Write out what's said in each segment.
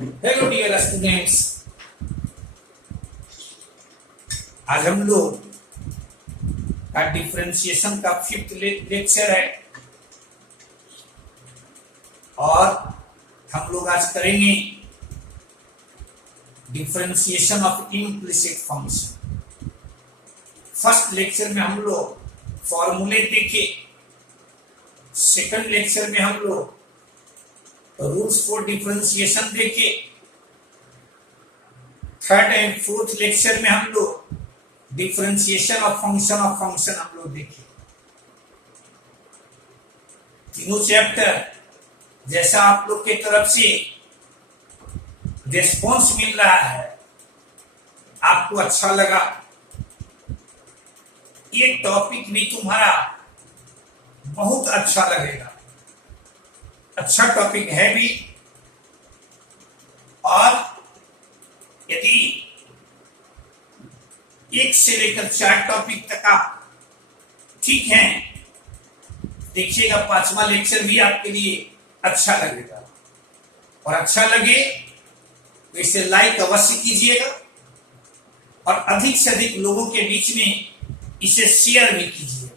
Hello dear students, आज हम लोग का डिफरेंशिएशन का 5th लेक्चर है और हम लोग आज करेंगे differentiation of implicit function. First lecture में हम लोग फॉर्मूले देखे, सेकंड लेक्चर में हम लोग रूल्स फॉर डिफरेंशिएशन देखे, थर्ड एंड फोर्थ लेक्चर में हम लोग डिफरेंशिएशन ऑफ फंक्शन हम लोग देखे। तीनों चैप्टर जैसा आप लोग के तरफ से रिस्पॉन्स मिल रहा है, आपको अच्छा लगा, ये टॉपिक भी तुम्हारा बहुत अच्छा लगेगा, अच्छा टॉपिक है भी। और यदि 1 से लेकर 4 टॉपिक तक आप ठीक हैं, देखिएगा 5वां लेक्चर भी आपके लिए अच्छा लगेगा। और अच्छा लगे तो इसे लाइक अवश्य कीजिएगा और अधिक से अधिक लोगों के बीच में इसे शेयर भी कीजिएगा।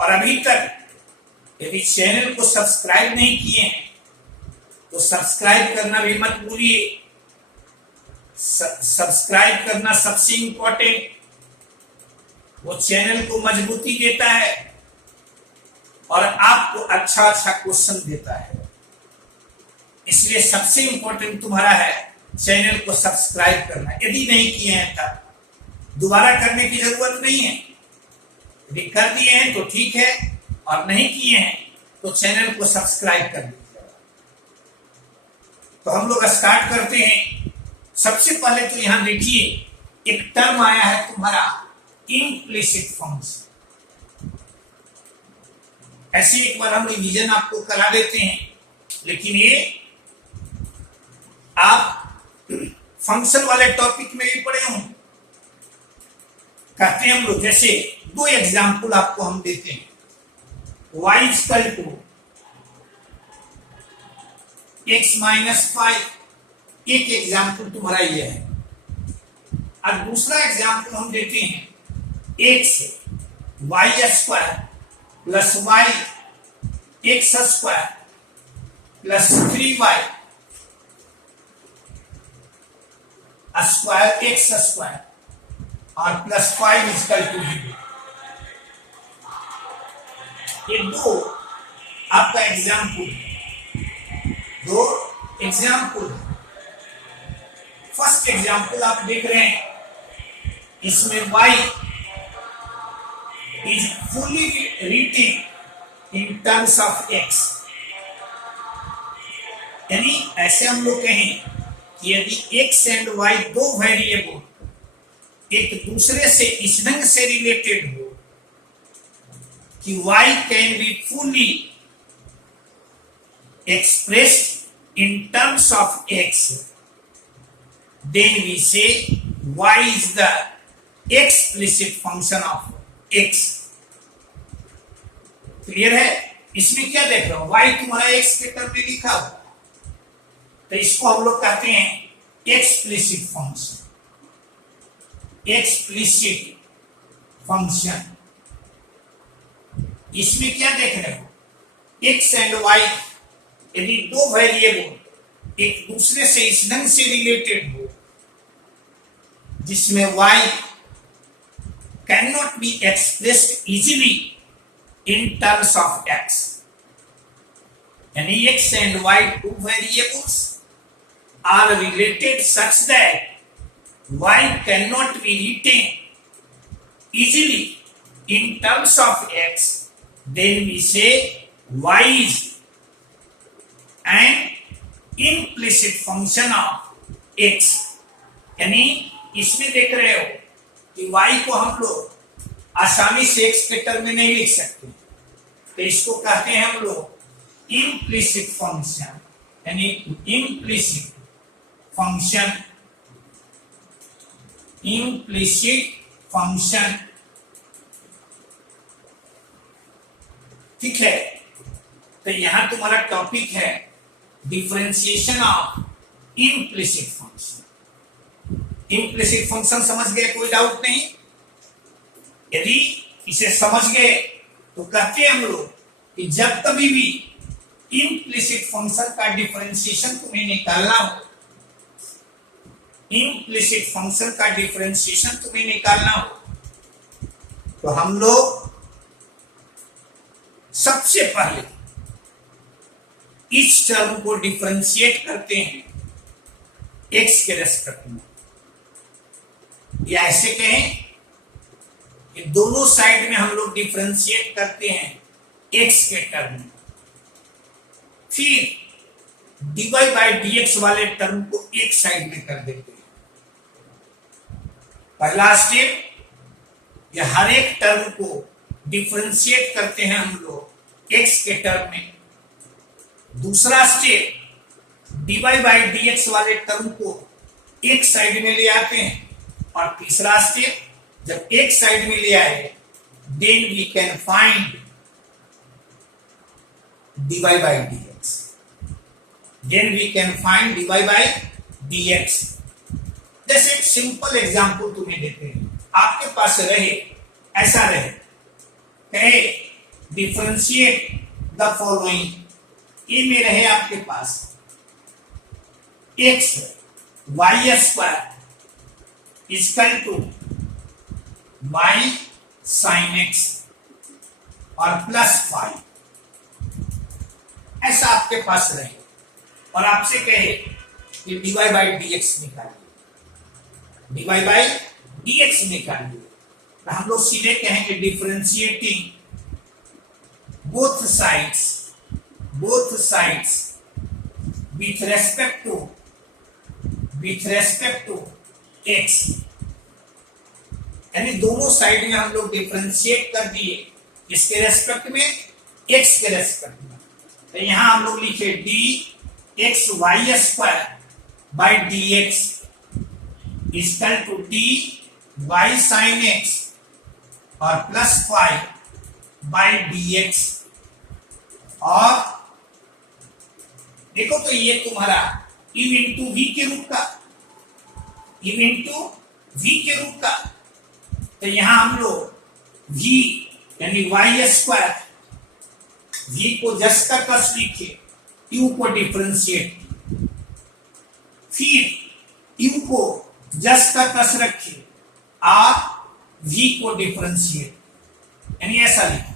और अभी तक यदि चैनल को सब्सक्राइब नहीं किए हैं तो सब्सक्राइब करना भी मत भूलिए। सब्सक्राइब करना सबसे इंपॉर्टेंट, वो चैनल को मजबूती देता है और आपको अच्छा अच्छा क्वेश्चन देता है। इसलिए सबसे इंपॉर्टेंट तुम्हारा है चैनल को सब्सक्राइब करना। यदि नहीं किए हैं तब दोबारा करने की जरूरत नहीं है, यदि कर दिए हैं तो ठीक है, और नहीं किए हैं तो चैनल को सब्सक्राइब कर लीजिएगा। तो हम लोग स्टार्ट करते हैं। सबसे पहले तो यहां देखिए, एक टर्म आया है तुम्हारा इम्प्लिसिट फंक्शन। ऐसे एक बार हम रिवीजन आपको करा देते हैं, लेकिन ये आप फंक्शन वाले टॉपिक में भी पढ़े हों। कहते हैं हम लोग, जैसे 2 एग्जाम्पल आपको हम देते हैं। y equal to x minus 5, एक एग्जाम्पल तुम्हारा ये है। और दूसरा एग्जाम्पल हम देते हैं x y square plus y x square plus 3y square x square और प्लस 5 इक्वल टू 0। ये 2 आपका एग्जाम्पल, 2 एग्जाम्पल। फर्स्ट एग्जाम्पल आप देख रहे हैं, इसमें y is fully written in terms of x। यानी ऐसे हम लोग कहें कि यदि x एंड y 2 वेरिएबल एक दूसरे से इस ढंग से रिलेटेड हो कि y can be fully expressed in terms of x, then we say y is the explicit function of x। Clear है? इसमें क्या देख रहे हो, y तुम्हारा x के टर्म में लिखा हो, तो इसको हम लोग कहते हैं एक्सप्लिसिट फंक्शन। एक्सप्लिसिट फंक्शन, इसमें क्या देख रहे हो, x एंड y यदि 2 वेरिएबल एक दूसरे से इस ढंग से रिलेटेड हो जिसमें y can not be expressed easily in terms of x। यानी x and y 2 variables are related such that y can not be written easily in terms of x, then we say y is an implicit function of x। यानी इसमें देख रहे हो कि y को हम लोग आसानी से x के टर्म में नहीं लिख सकते, तो इसको कहते हैं हम लोग इम्प्लिसिट फंक्शन। यानी इम्प्लिसिट फंक्शन, इम्प्लिसिट फंक्शन, ठीक है। तो यहां तुम्हारा टॉपिक है differentiation of implicit function. Implicit function समझ गए, कोई डाउट नहीं? यदि इसे समझ गए तो कहते हैं हम लोग कि जब कभी भी इम्प्लिसिट फंक्शन का डिफरेंशिएशन तुम्हें निकालना हो, इम्प्लिसिट फंक्शन का डिफरेंशिएशन तुम्हें निकालना हो, तो हम लोग सबसे पहले इस टर्म को डिफरेंशिएट करते हैं एक्स के रेस्पेक्ट में, या ऐसे कहें कि दोनों साइड में हम लोग डिफरेंशिएट करते हैं एक्स के टर्म में। फिर dy बाई dx वाले टर्म को एक साइड में कर देते हैं। पहला स्टेप, या हर एक टर्म को डिफरेंशिएट करते हैं हम लोग एक्स के टर्म में। दूसरा स्टेप, dy बाई dx वाले टर्म को एक साइड में ले आते हैं। और तीसरा स्टेप, जब एक साइड में ले आए, then we can find dy by dx, then we can find dy by dx। जैसे एक सिंपल एग्जांपल तुम्हें देते हैं, आपके पास रहे, ऐसा रहे, कहे डिफरेंशिएट द फॉलोइंग, ये में रहे आपके पास x y square equal to y sin x और प्लस 5, ऐसा आपके पास रहे और आपसे कहे कि dy बाई dx निकालिए, dy बाई dx निकालिए, तो हम लोग सीधे कहेंगे differentiating both sides with respect to x, यानी दोनों साइड में हम लोग डिफरेंशिएट कर दिए, इसके रेस्पेक्ट में, x के रेस्पेक्ट में। तो यहां हम लोग लिखे dx y square by dx equal to dy sin x और प्लस 5 बाई dx। और देखो तो ये तुम्हारा u इंटू v के रूप का, u इंटू v के रूप का। तो यहां हम लोग v यानी y स्क्वायर, v को जस का तस लिखे, u को डिफरेंशिएट, फिर u को जस का तस रखे और v को डिफरेंशिएट, यानी ऐसा लिखा।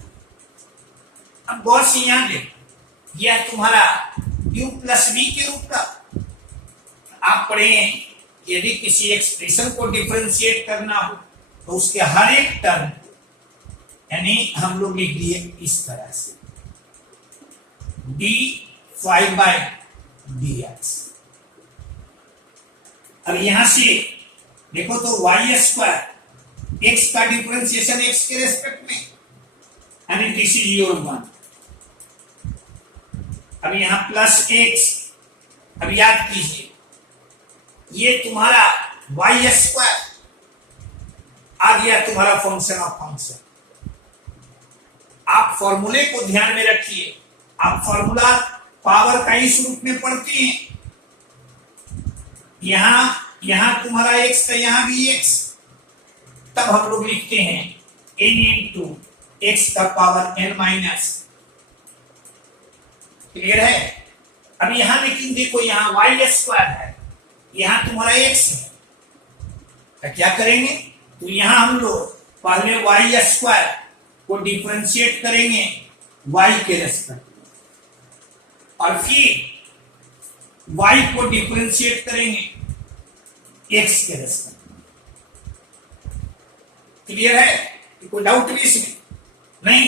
अब गौर से यहां देख, यह तुम्हारा u प्लस v के रूप का। आप पढ़े यदि किसी एक्सप्रेशन को डिफरेंशिएट करना हो तो उसके हर एक टर्म यानी हम लोग लिख दिए इस तरह से d5 बाई dx। अब यहां से देखो तो y स्क्वायर x का डिफरेंशिएशन x के रेस्पेक्ट में, यानी दिस इज योर 1। अब यहां प्लस x, अब याद कीजिए ये तुम्हारा y स्क्वायर आ गया तुम्हारा फंक्शन ऑफ फंक्शन। आप फॉर्मूले को ध्यान में रखिए, आप फॉर्मूला पावर का इस रूप में पढ़ते हैं। यहां तुम्हारा x का यहां भी x, तब हम लोग लिखते हैं n इंटू x का पावर n माइनस। क्लियर है? अब यहां लेकिन देखो यहां y स्क्वायर है, यहां तुम्हारा x है, तो क्या करेंगे? तो यहां हम लोग पहले y स्क्वायर को डिफरेंशिएट करेंगे y के रेस्पेक्ट में, और फिर y को डिफरेंशिएट करेंगे x के रेस्पेक्ट में। क्लियर है? कोई डाउट भी इसमें नहीं?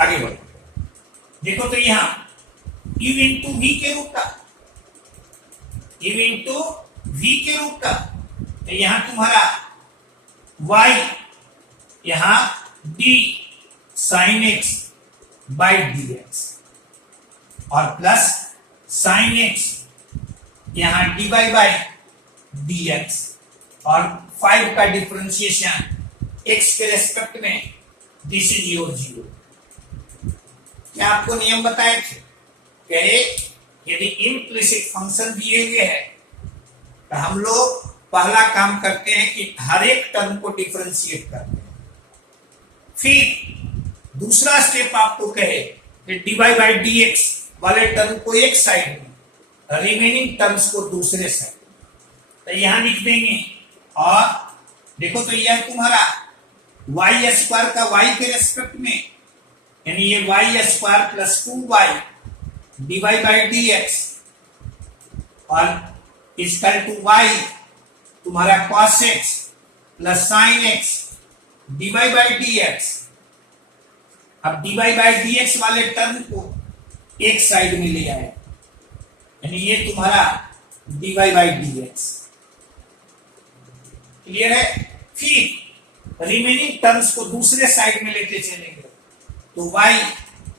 आगे बढ़ो। देखो तो यहां u इंटू v के रूप का, u इंटू v के रूप का, तो यहां तुम्हारा y, यहां d sin x by dx और प्लस sin x यहां dy बाई dx और 5 का डिफरेंशिएशन x के रेस्पेक्ट में, दिस इज योर 0। क्या आपको नियम बताए थे? कहे यदि इम्प्लिसिट फंक्शन दिए हुए है तो हम लोग पहला काम करते हैं कि हर एक टर्म को डिफरेंशिएट करते हैं। फिर दूसरा स्टेप आपको कहे कि dy बाई dx वाले टर्म को एक साइड में, रिमेनिंग टर्म्स को दूसरे साइड में, तो यहां लिख देंगे। और देखो तो यह तुम्हारा y स्क्वायर का y के रेस्पेक्ट में, यानी ये y square plus 2y dy by dx और इक्वल टू y तुम्हारा cos x plus sin x dy by dx। अब dy बाई dx वाले टर्म को एक साइड में ले आए, यानी ये तुम्हारा dy बाई dx। क्लियर है? फिर रिमेनिंग टर्म्स को दूसरे साइड में लेते चलेंगे, तो y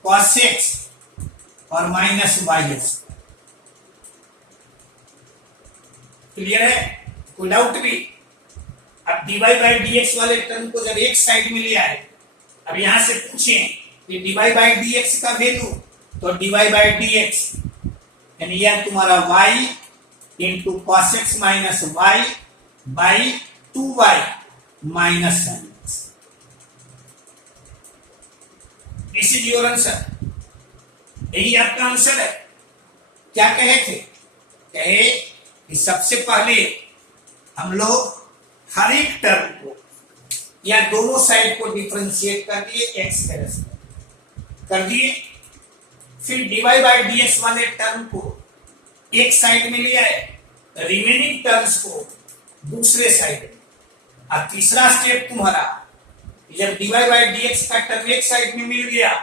cos x और माइनस y। क्लियर है? कोई डाउट भी? अब dy बाई dx वाले टर्म को जब एक साइड में ले आए, अब यहां से पूछें कि dy बाई dx का वैल्यू, तो dy बाई dx यानी यह तुम्हारा y into cos x minus y by 2y minus sin x। This is your answer. यही आपका आंसर है। क्या कहे थे? कहे कि सबसे पहले हम लोग हर एक टर्म को या दोनों साइड को डिफरेंशिएट कर दिए, x के रेस्पेक्ट कर दिए। फिर dy बाई dx वाले टर्म को एक साइड में ले आए, रिमेनिंग टर्म्स को दूसरे साइड में। अब तीसरा स्टेप तुम्हारा, जब dy बाई dx का टर्म एक साइड में मिल गया,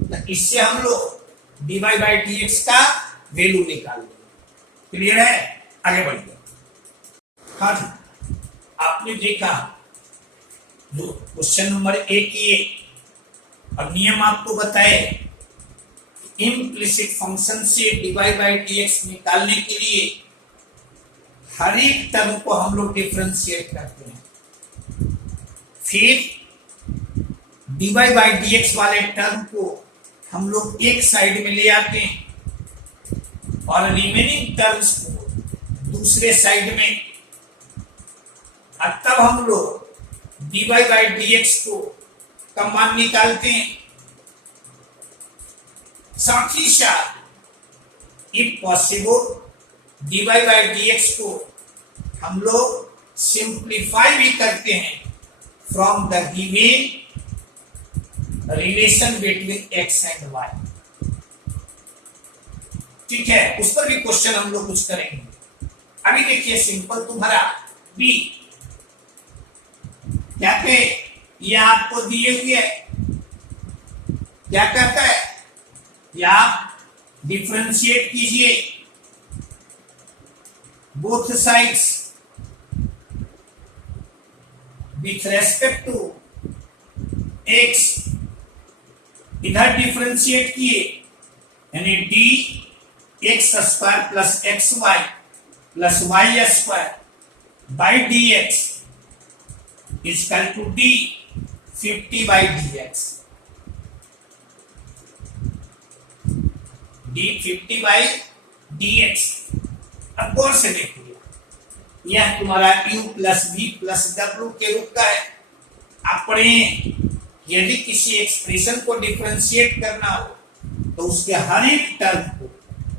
तो इससे हम लोग dy बाई dx का वैल्यू निकाल देंगे। क्लियर है? आगे बढ़िए। हाँ, आपने देखा जो क्वेश्चन नंबर 1 ये, अब नियम आपको बताए, इम्प्लिसिट फंक्शन से dy बाई dx निकालने के लिए हर एक टर्म को हम लोग डिफरेंशिएट करते हैं। फिर dy बाई dx वाले टर्म को हम लोग एक साइड में ले आते हैं और रिमेनिंग टर्म्स को दूसरे साइड में। अब तब हम लोग dy बाई dx को का मान निकालते हैं। साथ ही साथ if possible dy by dx को हम लोग सिंप्लीफाई भी करते हैं from the given relation between x and y। ठीक है, उस पर भी क्वेश्चन हम लोग कुछ करेंगे। अभी देखिए सिंपल तुम्हारा b, क्या कहे? ये आपको दिए हुए है, क्या कहता है? या डिफरेंशिएट कीजिए both sides with respect to x। इधर डिफरेंशिएट किए, यानी d x square plus x y plus y square by d x equal to d 50 by dx। d 50 by dx। अब गौर से देखिए, यह तुम्हारा u plus v plus w के रूप का है। अपने यदि किसी एक्सप्रेशन को डिफरेंशिएट करना हो तो उसके हर एक टर्म को,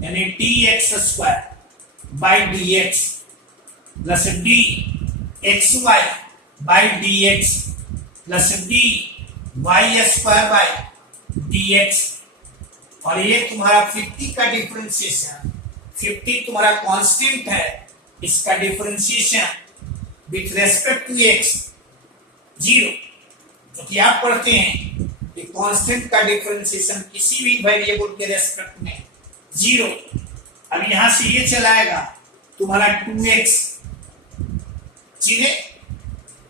यानी dx square by dx plus d xy by dx plus d y square by dx, और ये तुम्हारा 50 का डिफरेंशिएशन, 50 तुम्हारा कांस्टेंट है, इसका differentiation with respect to x 0, जो कि आप पढ़ते हैं कि कांस्टेंट का डिफरेंशिएशन किसी भी वेरिएबल के रेस्पेक्ट में 0। अब यहां से ये चलाएगा तुम्हारा 2x, ठीक है?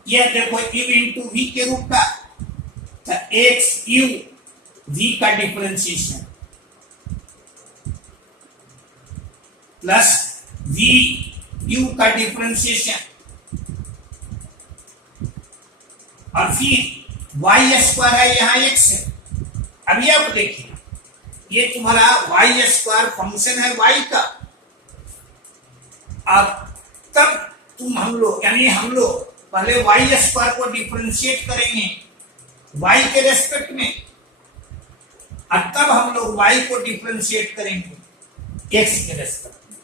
यह देखो u इंटू v के रूप का, तो x u v का डिफरेंशिएशन प्लस v u का डिफरेंशिएशन, और फिर y स्क्वायर है, यहाँ x है। अभी आप देखिए ये तुम्हारा वाई स्क्वायर फंक्शन है वाई का। अब तब हम लोग पहले वाई स्क्वायर को डिफरेंशिएट करेंगे वाई के रेस्पेक्ट में, और तब हम लोग वाई को डिफरेंशिएट करेंगे एक्स के रेस्पेक्ट में।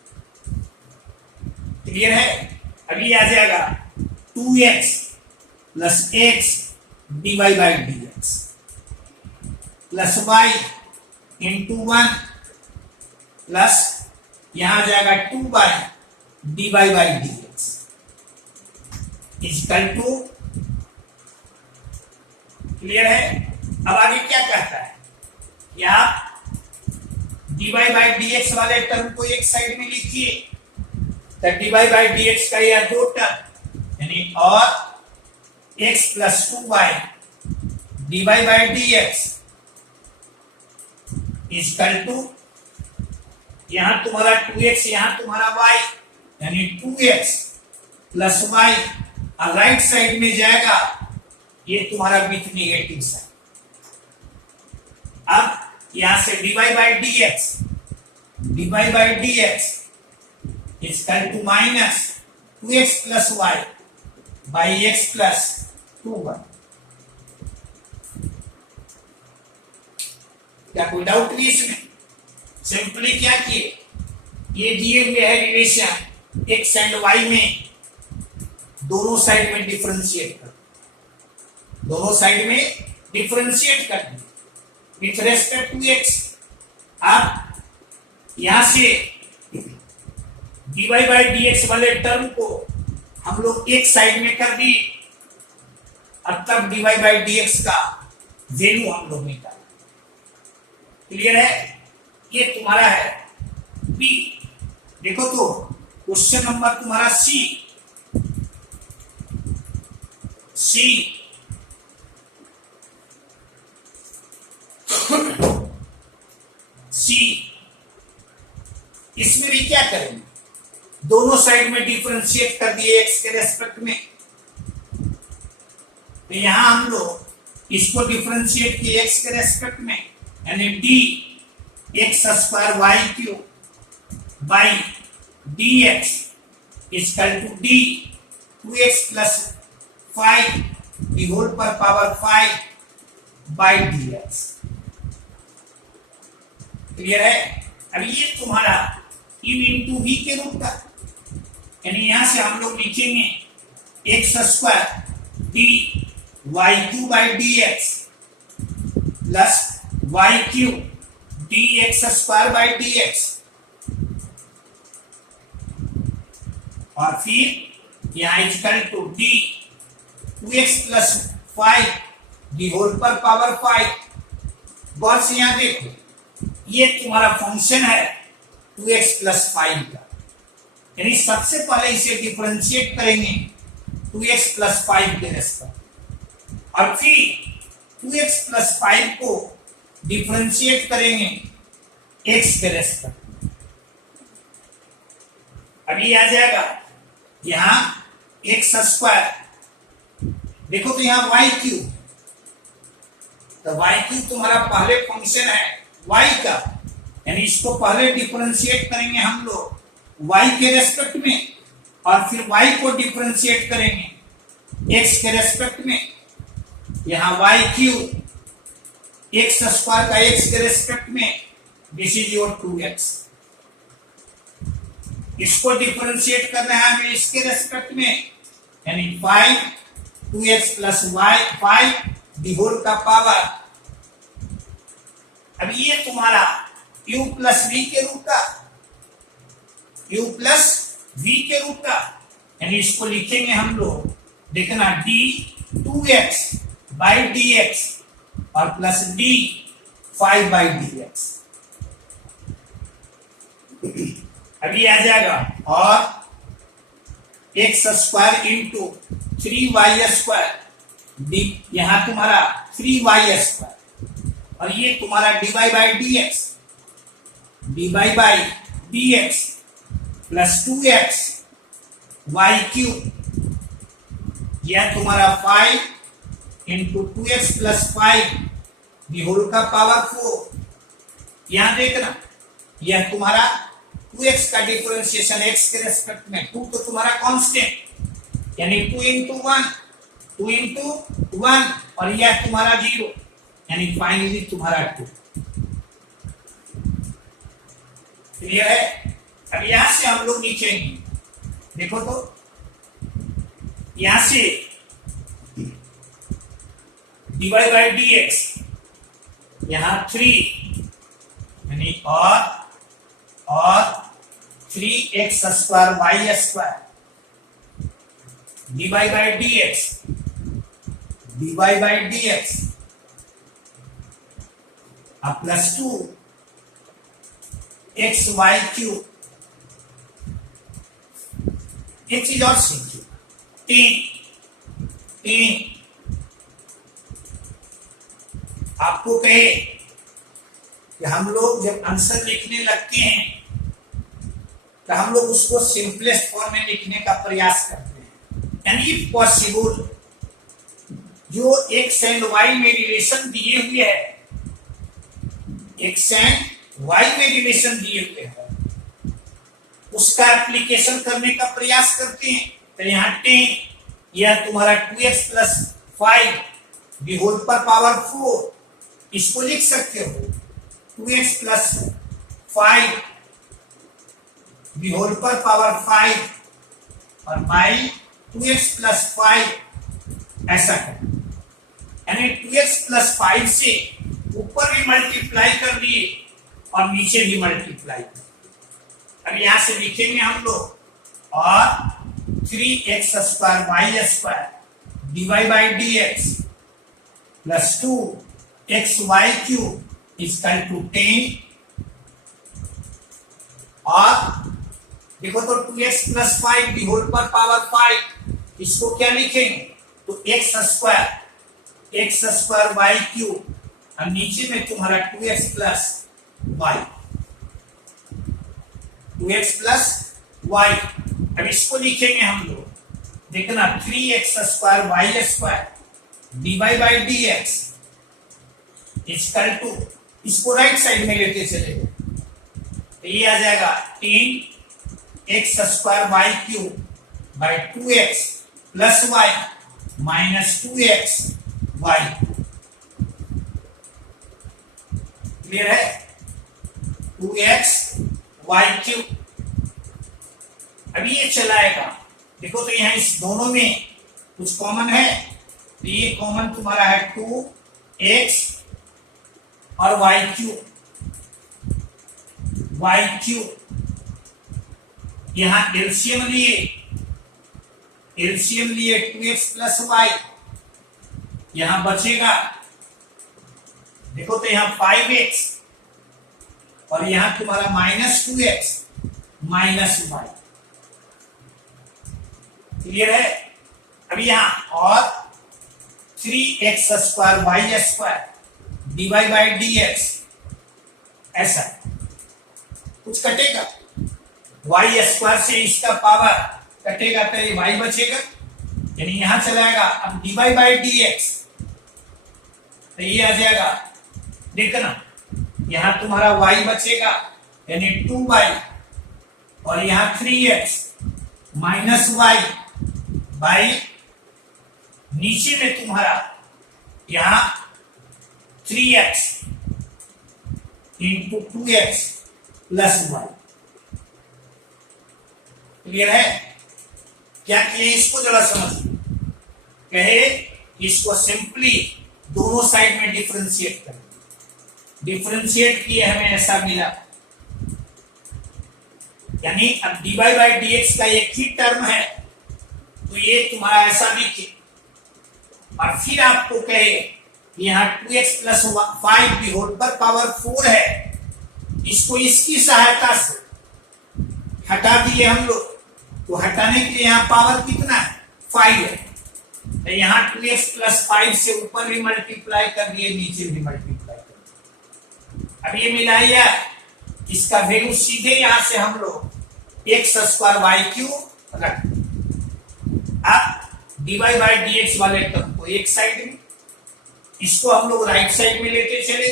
क्लियर है? अभी आ जाएगा 2x plus x dy by d x plus y into 1 plus यहां आ जाएगा 2 by dy by d x equal to. Clear है? अब आगे क्या कहता है कि आप dy बाई डी एक्स वाले टर्म को एक साइड में लिखिए, तो dy बाई डी एक्स का यह दो टर्म यानी और x plus 2 by dy by d x equal to यहां तुम्हारा 2x यहां तुम्हारा y यानी 2x प्लस y, और राइट साइड में जाएगा ये तुम्हारा विथ नेगेटिव साइन। अब यहां से dy by d x equal to minus 2x plus y by x plus 2y। क्या कोई डाउट नहीं इसमें? सिंपली क्या किए, ये दिए हुए है रिलेशन एक्स एंड वाई में, दोनों साइड में डिफरेंशिएट कर, दोनों साइड में डिफरेंशिएट कर दिए विथ रेस्पेक्ट टू एक्स। अब यहां से dy बाई डी एक्स वाले टर्म को हम लोग एक साइड में कर दिए, और तब dy बाई डी एक्स का वैल्यू हम लोग निकाले। क्लियर है? ये तुम्हारा है बी। देखो तो क्वेश्चन नंबर तुम्हारा सी इसमें भी क्या करेंगे, दोनों साइड में डिफरेंशिएट कर दिए एक्स के रेस्पेक्ट में, तो यहां हम लोग इसको डिफरेंशिएट किए एक्स के रेस्पेक्ट में, यानी d x square y cube by d x equal to d 2x plus 5 the whole पर power 5 by d x. Clear है? अब ये तुम्हारा इन इंटू वी के रूप का, यानी यहां से हम लोग लिखेंगे x square d y cube by d x plus y cube d x square by d x, और फिर यहां equal to d 2x plus 5 the whole पर पावर 5। गौर से यहां देखो, ये तुम्हारा फंक्शन है 2x प्लस 5 का, यानी सबसे पहले इसे डिफरेंशिएट करेंगे 2x प्लस 5 के रेस्पेक्ट, और फिर 2x प्लस 5 को डिफरेंशिएट करेंगे x के रेस्पेक्ट। अभी आ जाएगा यहां एक्स स्क्वायर, देखो तो यहां वाई क्यूब, तो वाई क्यूब तुम्हारा पहले फंक्शन है y का, यानी इसको पहले डिफरेंशिएट करेंगे हम लोग y के रेस्पेक्ट में, और फिर y को डिफरेंशिएट करेंगे x के रेस्पेक्ट में। यहां y क्यूब एक्स स्क्वायर का x के रेस्पेक्ट में, दिस इज योर 2x, इसको डिफरेंशिएट करना है हमें इसके रेस्पेक्ट में, यानी 5 2x plus y 5 the whole का पावर। अब ये तुम्हारा u प्लस v के रूप का, u प्लस v के रूप का, यानी इसको लिखेंगे हम लोग, देखना d 2x by d x और plus d 5 by d x. अभी आ जाएगा और x square into 3y square d, यहां तुम्हारा 3y स्क्वायर, और ये तुम्हारा dy by d x plus 2x y cube, यह तुम्हारा 5 into 2x plus 5 the whole का पावर 4 यहां देखना, यह तुम्हारा 2x का डिफरेंशिएशन x के रेस्पेक्ट में, 2 तो तुम्हारा कांस्टेंट, यानी 2 into 1, 2 into 1, और यह तुम्हारा 0, यानी फाइनली तुम्हारा 2। क्लियर है? अब यहां से हम लोग लिखेंगे, देखो तो यहां से dy बाई डी एक्स, यहां 3, यानी और 3x square y square, dy by d x अब प्लस 2 एक्स वाई क्यूब, एक चीज और सीखिए, 3 आपको कहे कि हम लोग जब आंसर लिखने लगते हैं तो हम लोग उसको सिंपलेस्ट फॉर्म में लिखने का प्रयास करते हैं, यानी इफ पॉसिबल जो एक्स एंड वाई में रिलेशन दिए हुए है, एक्स एंड वाई में रिलेशन दिए हुए हैं, उसका एप्लीकेशन करने का प्रयास करते हैं। तो यहाँ 10, यह तुम्हारा 2x प्लस 5 दी होल पर पावर 4, इसको लिख सकते हो 2x प्लस 5 दी होल पर पावर 5 और बाई 2x प्लस 5, ऐसा कर, यानी 2x प्लस 5 से ऊपर भी मल्टीप्लाई कर दिए और नीचे भी मल्टीप्लाई कर। अब यहां से लिखेंगे हम लोग, और 3x square y square dy by d x plus 2x y cube equal to 10, और देखो तो 2x प्लस 5 दी होल पर पावर 5, इसको क्या लिखेंगे तो x स्क्वायर वाई क्यूब, और नीचे में तुम्हारा 2x plus Y, 2x plus Y. अब इसको लिखेंगे हम लोग, देखना 3x square y square dy by d x equal to, इसको राइट साइड में लेते चले, तो ये आ जाएगा 10x square y cube by 2x plus y minus 2x y. Clear है? 2x y cube. अभी ये चलाएगा, देखो तो यहाँ इस दोनों में कुछ कॉमन है, तो ये कॉमन तुम्हारा है 2x और वाई क्यूब, यहां एलसीएम लिए 2x प्लस वाई, यहां बचेगा, देखो तो यहां 5x और यहां तुम्हारा minus 2x minus Y. Clear है? अब यहां और 3x square y square dy by d x, ऐसा कुछ कटेगा, वाई स्क्वायर से इसका पावर कटेगा तो ये वाई बचेगा, यानी यहां चलाएगा। अब dy बाई डी एक्स, तो ये आ जाएगा, देखना यहां तुम्हारा y बचेगा यानी 2y, और यहां 3x माइनस वाई बाई, नीचे में तुम्हारा यहां 3x into 2x plus Y. Clear है? क्या किए, इसको जरा समझ, कहे इसको सिंपली दोनों साइड में डिफरेंशिएट कर, डिफरेंशिएट किए हमें ऐसा मिला, यानी अब dy बाई डी एक्स का एक ही टर्म है, तो ये तुम्हारा ऐसा लिखे, और फिर आपको कहे यहाँ 2x प्लस 5 दी होल पर पावर 4 है, इसको इसकी सहायता से हटा दिए हम लोग, तो हटाने के लिए यहाँ पावर कितना है 5 है, तो यहाँ 2x प्लस 5 से ऊपर भी मल्टीप्लाई कर दिए, नीचे भी मल्टीप्लाई कर दिए। अब ये मिलाइए, इसका वैल्यू सीधे यहां से हम लोग x स्क्वायर वाई क्यूब रख, अब dy बाई डी एक्स वाले टर्म को एक साइड में, इसको हम लोग राइट साइड में लेते चले,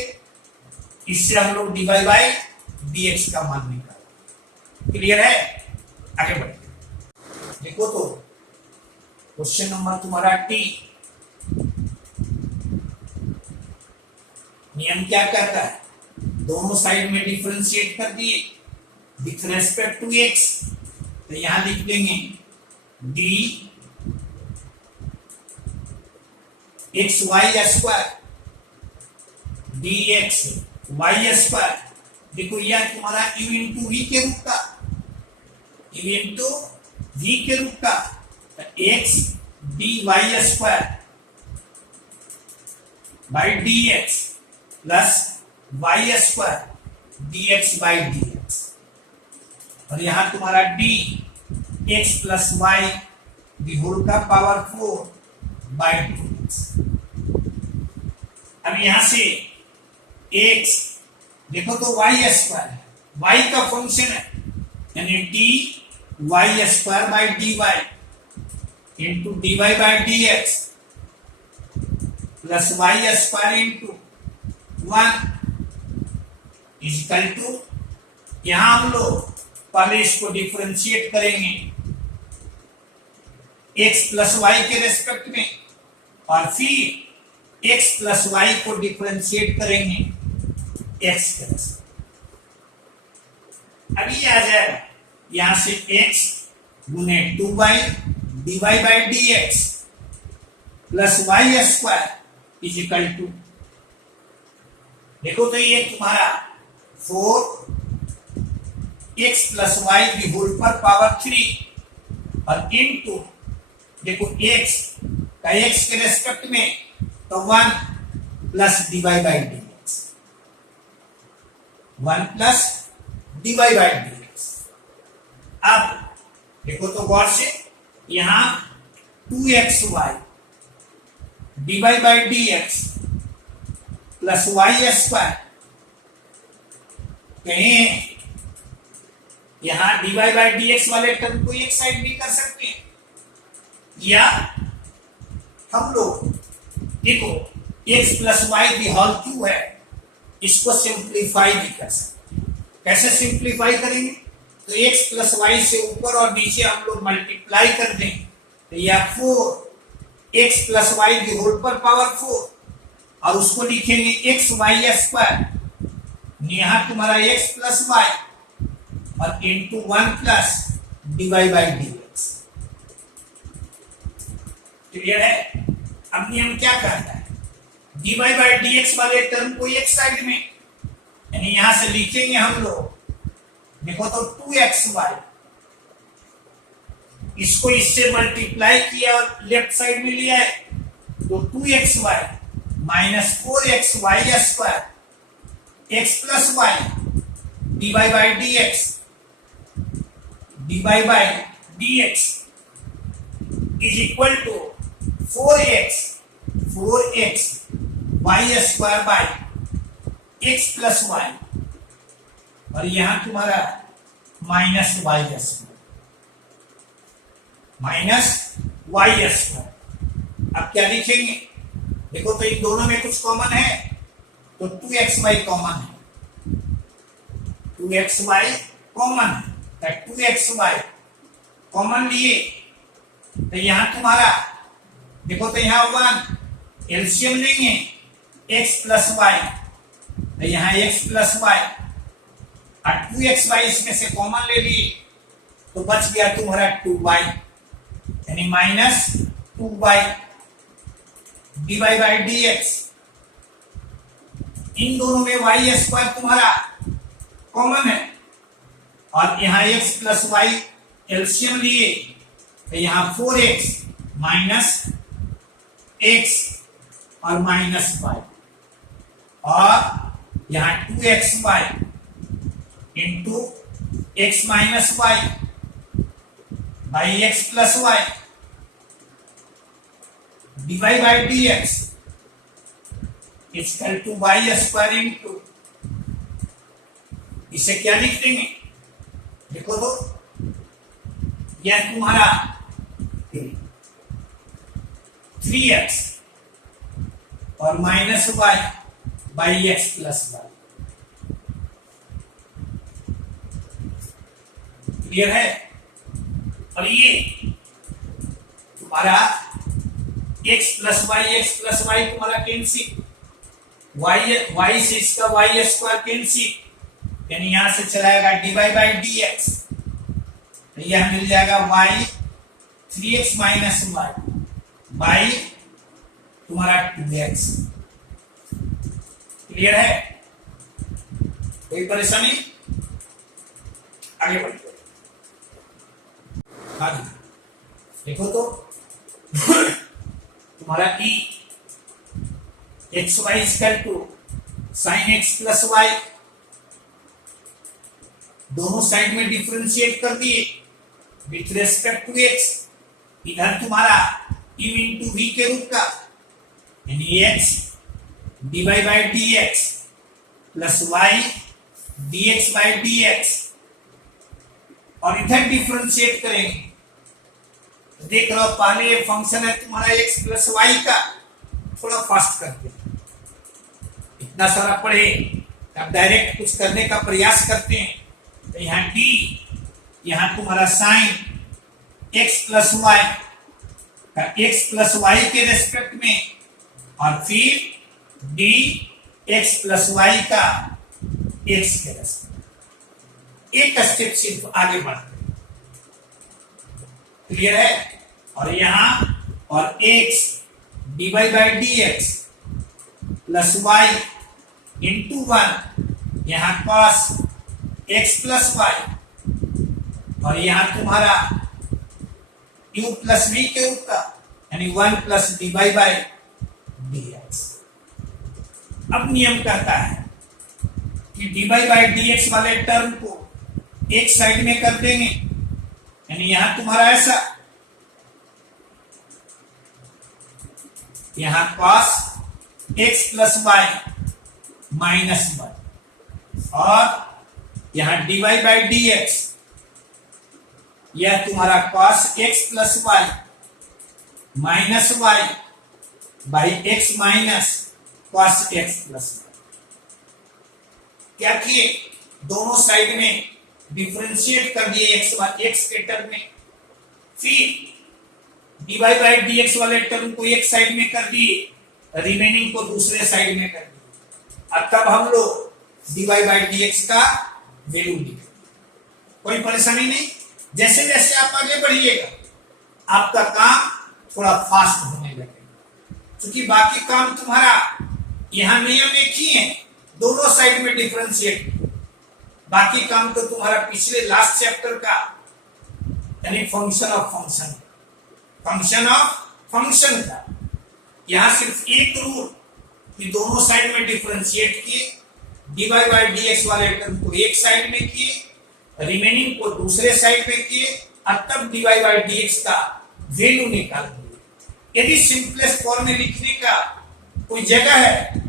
इससे हम लोग dy बाई dx का मान निकाल। क्लियर है? आगे बढ़ते देखो तो क्वेश्चन नंबर तुम्हारा टी। नियम क्या कहता है? दोनों साइड में डिफरेंशिएट कर दिए विथ रेस्पेक्ट टू x, तो यहां लिख लेंगे d x y square d x y square. देखो यह तुम्हारा u इंटू वी के रूप का, u इंटू वी के रूप का, x d y square by d x plus y square d x by d x, और यहां तुम्हारा d x plus y the whole का पावर 4 बाई 2x। अब यहां से x देखो तो वाई स्क्वायर है, y का फंक्शन है, यानी d y square by d y into d y by d x plus y square into 1 equal to, यहां हम लोग पहले इसको डिफरेंशिएट करेंगे x प्लस वाई के रेस्पेक्ट में, और फिर x प्लस वाई को डिफरेंशिएट करेंगे x के रेस्पेक्ट। अभी आ जाएगा यहां से x गुने 2y dy by dx plus y square is equal to, देखो तो ये तुम्हारा 4x plus y the whole पर पावर 3 और इनटू देखो x का x के रेस्पेक्ट में तो 1 plus dy by dx, 1 plus dy by dx। अब देखो तो गौर से यहां 2xy dy by dx plus y square, कहें यहां dy बाई dx वाले टर्म को एक साइड भी कर सकते हैं, या हम लोग देखो x plus y the whole cube है, इसको सिंप्लीफाई भी कर सकते हैं। कैसे सिंप्लीफाई करेंगे? तो x प्लस वाई से ऊपर और नीचे हम लोग मल्टीप्लाई कर देंगे, तो यह 4x plus y the whole पर पावर 4, और उसको लिखेंगे x वाई स्क्वायर, यहां तुम्हारा x प्लस वाई और into 1 plus dy by dx। Clear है? अब नियम क्या कहता है? dy बाई dx वाले टर्म को एक साइड में, यानी यहां से लिखेंगे हम लोग देखो तो 2xy, इसको इससे मल्टीप्लाई किया और लेफ्ट साइड में लिया है, तो 2xy minus 4xy square x plus y dy by dx is equal to 4x y square by x plus y, और यहां तुम्हारा माइनस वाई स्क्वायर। अब क्या लिखेंगे? देखो तो इन दोनों में कुछ कॉमन है, तो 2xy कॉमन है, 2xy कॉमन है, 2xy कॉमन लिए, तो यहां तुम्हारा देखो तो यहां 1 एलसीएम लेंगे x प्लस वाई, तो यहां x प्लस वाई और 2xy इसमें से कॉमन ले लिए, तो बच गया तुम्हारा 2y, यानी minus 2y dy by dx। इन दोनों में y स्क्वायर तुम्हारा कॉमन है, और यहां x प्लस वाई एलसीएम लिए, तो यहां 4x माइनस x और माइनस y, और यहां 2xy into x minus y by x plus y dy by dx equal to y square into, इसे क्या लिख देंगे? देखो तो यह तुम्हारा 3x और minus y by x plus y, clear है। और ये तुम्हारा x प्लस वाई तुम्हारा कैंसिल, y से इसका y स्क्वायर कैंसिल, यानी यहां से चलाएगा dy बाई dx, यह मिल जाएगा y 3x minus y by तुम्हारा 2x। क्लियर है, कोई परेशानी? आगे बढ़ते आगे देखो तो तुम्हारा e x y equal to sine x plus y, दोनों साइड में डिफरेंशिएट कर दिए विथ रेस्पेक्ट टू एक्स। इधर तुम्हारा u इंटू वी के रूप का, यानी x d y by d x plus y d x by d x, और इधर डिफरेंशिएट करेंगे। देख लो पहले ये फंक्शन है तुम्हारा x प्लस वाई का, थोड़ा फास्ट करते हैं, इतना सारा पढ़े अब डायरेक्ट कुछ करने का प्रयास करते हैं। तो यहाँ d, यहाँ तुम्हारा साइन x प्लस वाई का x प्लस वाई के रेस्पेक्ट में, और फिर d x प्लस वाई का x के रेस्पेक्ट। एक स्टेप सिर्फ आगे बढ़ते, क्लियर है। और यहां और x dy by d x plus y into 1, यहां cos x प्लस वाई, और यहां तुम्हारा u प्लस v के रूप का, यानी 1 plus dy by d x. अब नियम कहता है कि dy बाई डी एक्स वाले टर्म को एक साइड में कर देंगे, यानी यहां तुम्हारा ऐसा, यहां cos x plus y minus 1, और यहां dy बाई डी एक्स, यह तुम्हारा cos x plus y minus y by x minus cos x plus y. क्या किए, दोनों साइड में डिफरेंशिएट कर दिए x के टर्म में, फिर dy बाई डी एक्स वाले टर्म को एक साइड में कर दिए, रिमेनिंग को दूसरे साइड में कर दिए। अब तब हम लोग dy बाई डी एक्स का वैल्यू लिखेंगे, कोई परेशानी नहीं। जैसे जैसे आप आगे बढ़िएगा आपका काम थोड़ा फास्ट होने लगेगा, क्योंकि बाकी काम तुम्हारा यहां नियम एक ही है, दोनों साइड में डिफरेंशिएट। बाकी काम तो तुम्हारा पिछले लास्ट चैप्टर का, यानी function of function, function of function का। यहां सिर्फ एक रूल कि दोनों साइड में डिफरेंशिएट किए, dy बाई डी एक्स वाले टर्म को एक साइड में किए, रिमेनिंग को दूसरे साइड में किए, और तब dy बाई डी एक्स का वैल्यू निकाल दिए। यदि सिंपलेस्ट फॉर्म में लिखने का कोई जगह है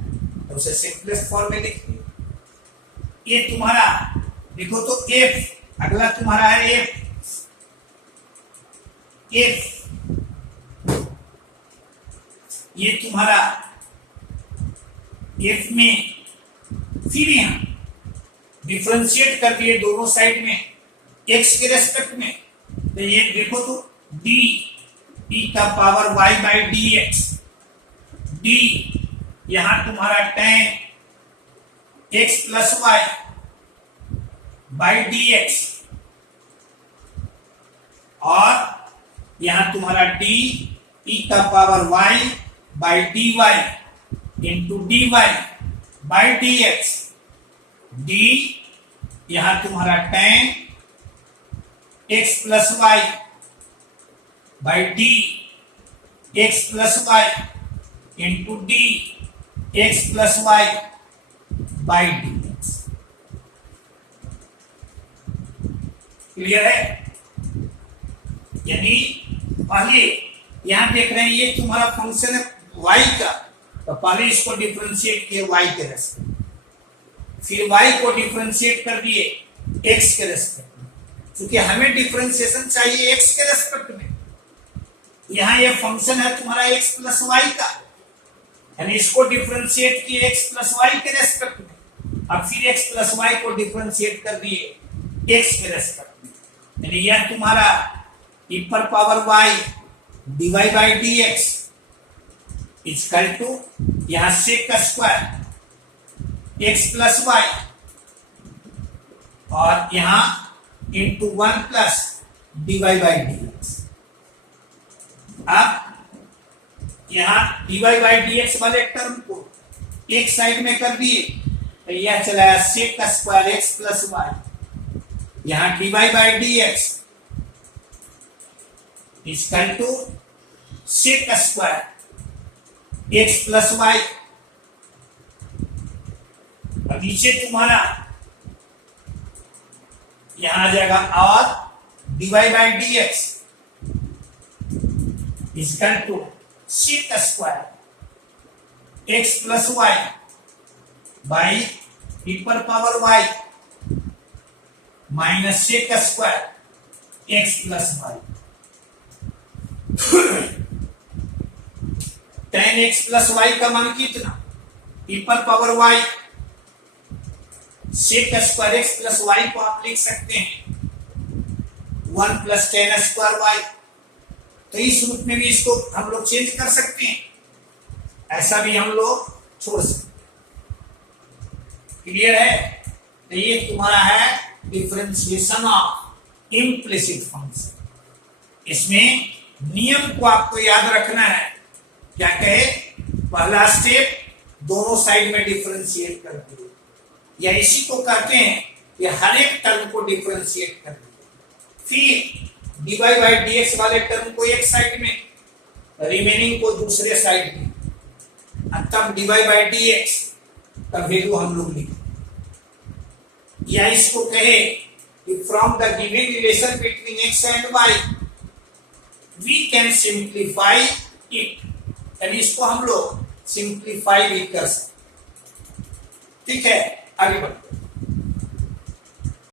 तो उसे सिंपलेस्ट फॉर्म में लिखिए। ये तुम्हारा देखो तो f, अगला तुम्हारा है f, ये तुम्हारा f में, फिर यहां डिफरेंशिएट कर दिए दोनों साइड में x के रेस्पेक्ट में, तो ये देखो तो d e का power y by d x, d यहां तुम्हारा tan x plus y by d x, और यहां तुम्हारा d e का power y by d y into d y by d x, d यहां तुम्हारा tan x plus y by d x plus y into d x plus y by d x. Clear है, यानी पहले यहां देख रहे हैं ये तुम्हारा फंक्शन है y का, तो पहले इसको डिफरेंशिएट किए y के रेस्पेक्ट, फिर y को डिफरेंशिएट कर दिए x के रेस्पेक्ट में, क्योंकि हमें डिफरेंशिएशन चाहिए x के रेस्पेक्ट में। यहां ये फंक्शन है तुम्हारा x प्लस वाई का, यानी इसको डिफरेंशिएट किए x प्लस वाई के रेस्पेक्ट में, अब फिर x प्लस वाई को डिफरेंशिएट कर दिए x के रेस्पेक्ट में, यानी यह तुम्हारा e पर power y dy by d x equal to यहां सेक का स्क्वायर x प्लस वाई और यहां into 1 plus dy by d x. अब यहां dy बाई डी एक्स वाले टर्म को एक साइड में कर दिए तो यह चला सेक का स्क्वायर x प्लस वाई, यहां dy by d x equal to sec का स्क्वायर x प्लस वाई, और नीचे तुम्हारा यहां आ जाएगा और dy by d x equal to sec का square x plus y by e पर पावर y माइनस सेक का square x plus y. tan x plus y का मान कितना, e पर पावर y सेक का स्क्वायर x प्लस वाई को आप लिख सकते हैं 1 प्लस tan स्क्वायर y। तो इस रूप में भी इसको हम लोग चेंज कर सकते हैं, ऐसा भी हम लोग छोड़ सकते हैं। क्लियर है? तो ये तुम्हारा है डिफरेंशिएशन ऑफ इम्प्लिसिट फंक्शन। इसमें नियम को आपको याद रखना है, क्या कहे, पहला स्टेप दोनों साइड में डिफरेंशिएट कर दो, या इसी को कहते हैं कि हर एक टर्म को डिफरेंशिएट कर दो, फिर dy बाई डी एक्स वाले टर्म को एक साइड में, रिमेनिंग को दूसरे साइड में, तब dy बाई डी एक्स का वैल्यू हम लोग लिखें, या इसको कहे कि from the given relation between x and y we can simplify it, यानी इसको हम लोग सिंप्लीफाई भी कर सकते। ठीक है, आगे बढ़ते हैं।